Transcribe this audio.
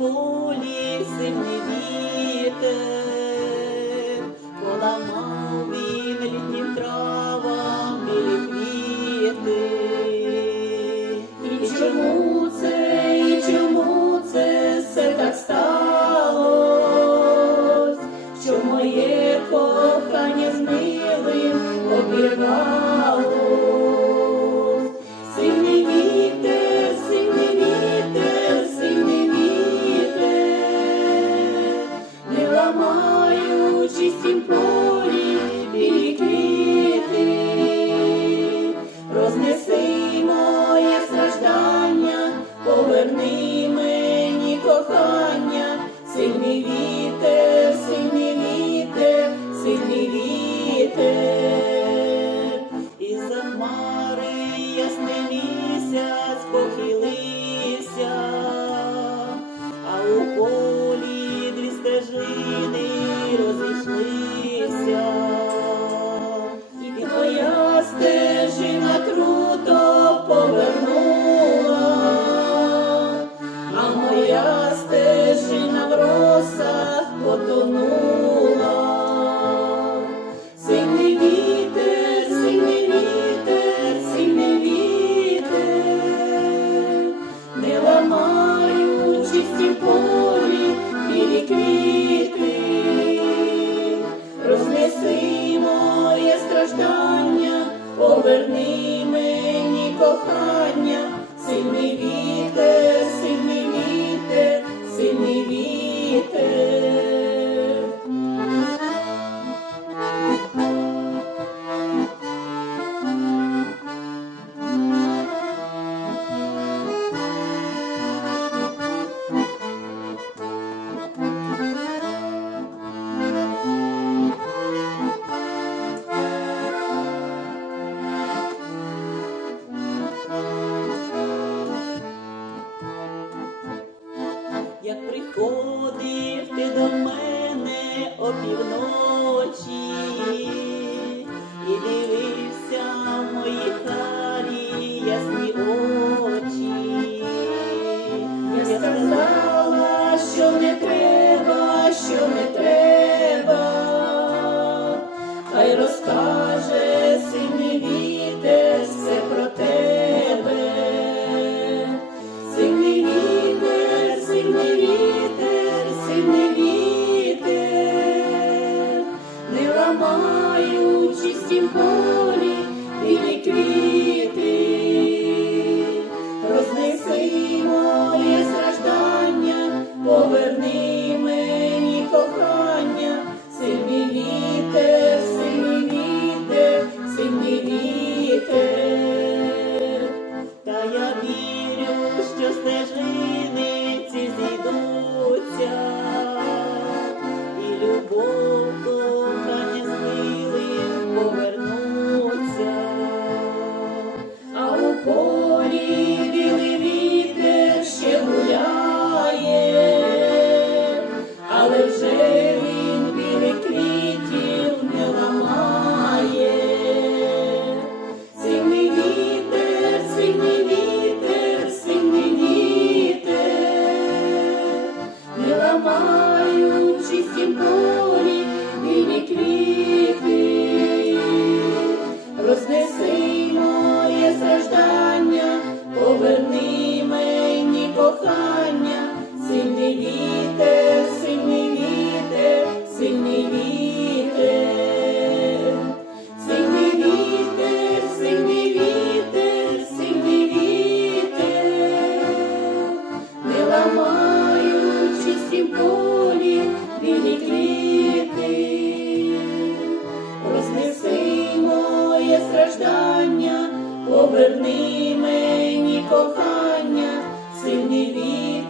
сильний вітер, поламав він літнім травам білі квіти. І чому це, і чому це все так сталось, що моє кохання з милим обірвалось? Рознеси Сильний вітер, сильний вітер, сильний вітер, не ламаю чисті полі білі квіти, рознеси моє страждання, поверни мені кохання, сильний вітер, опівночі і дивився мої карі ясні очі. Я сказала, що не треба, що не треба, хай розкаже сильний вітер вітер, не ламаю страждання, поверни мені кохання, сильний вітер.